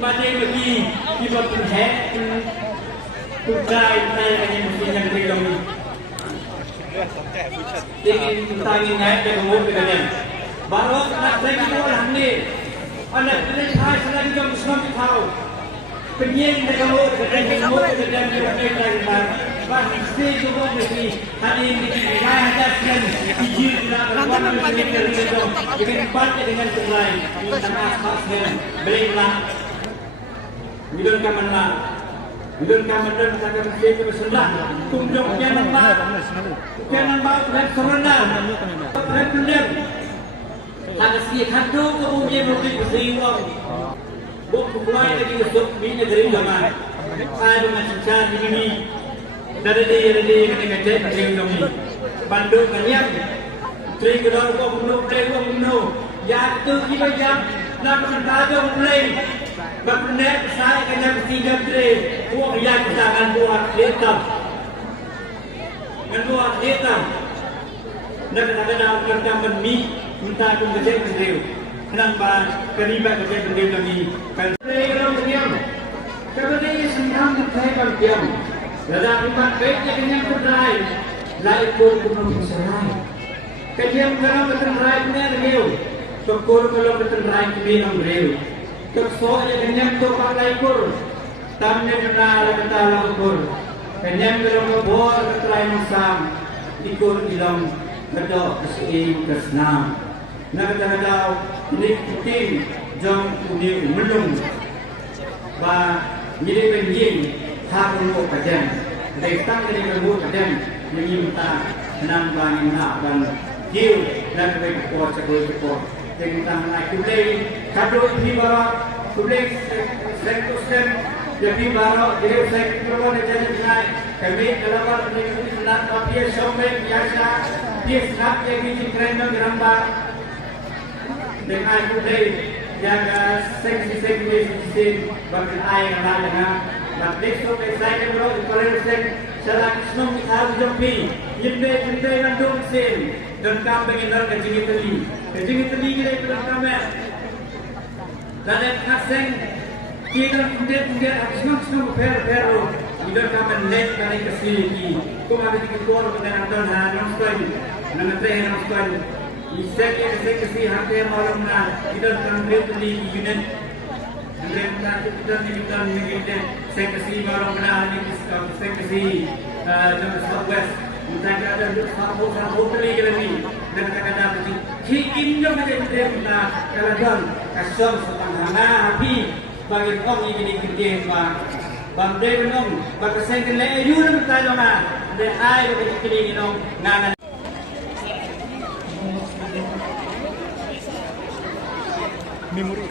mà đây mà khi mà mình héคุณตายในอะไรมันยังไม่ลงจริงคุณตายยังไงจะรู้กันเนี่ยบางวันนักเล่นที่ว่าหลังนี่อันนั้นเล่นท้ายสนามยงสนามเท้าเป็นยิงในกระโดดกระเด็นกระโดดกระเด็นอยู่ในใจมันบ้านสเตจก็บอกเลยที่ท่านเองที่ได้ได้เงินที่ยืดนะวันนั้นมันเป็นเรื่องที่ต้องdengan baca dengan tenang tanah khasnya berilah midun kamanlah midun kamandan sakam sih bersendak tunjuk jangan nampak dan serena dan pendem tak sih kado kemudian mungkin bersiwang buku mulai lagi besok ini dari zaman saya dengan cinta ini dari ketika jadi ini Bandung kanyang Tri cái đó có một nụ đây có một nụ Dạ từ khi bây giờ Nó còn ta cho một lên Và phần nét sai cái nhằm xin nhằm tri Của cái gia của ta ngăn buộc liên tâm Ngăn buộc liên tâm Nó cái nào cần cho mình mi Chúng ta cũng có chết mình đều Năng bà Cái đi bạn có chết mình đều là mi Cái đây cái đó là kiếm Cái đây sinh thăm được thay bằng kiếm Là ra cái mặt bếp cái nhằm con trai Lại buồn cũng không thể sai Kalian kalau berterai punya review, syukur kalau berterai kami review. Kesoalnya kenyang tu pakai kur, tamnya kenal kita lakukan. Kenyang kalau kebor berterai musam, ikut ilmu kedok kesim kesnam. Nak kedau ini tim jom ini melung, bah jadi penjing harus kajian. Datang dari kamu kajian, yang minta senang bangin nak dan Jiu dan lebih kuat sekali. Jadi kita menaik kulai, kado ini baru kulai sen, jadi baru jadi sen perlu jadi naik. Kami dalam ini senang tapi sampai biasa dia senang jadi keren dan ramah. Dengan kulai jaga seksi bagi air lainnya. Tapi sampai saya baru keren sen salah senang kita jumpi. Jumpi Bandung sen. Dan kami ingin kejing teli kita itu kami. Dan kaseng kita kemudian semua fair. Kita kami net kami kesini. Kami ada kor dengan anton nonstoy, dengan tren nonstoy. Isek kesini hati malam na. Kita kami teli unit. Kita kita kesini malam na kita kesini jam Southwest. Kita ada satu beli lagi dan kadang-kadang kikim juga ada kita kadang kasar setengah api bagi orang ini kerja bang dewenong bagi saya kena ayunan bertanya mana dan air bagi kini nong ngangan. Memori.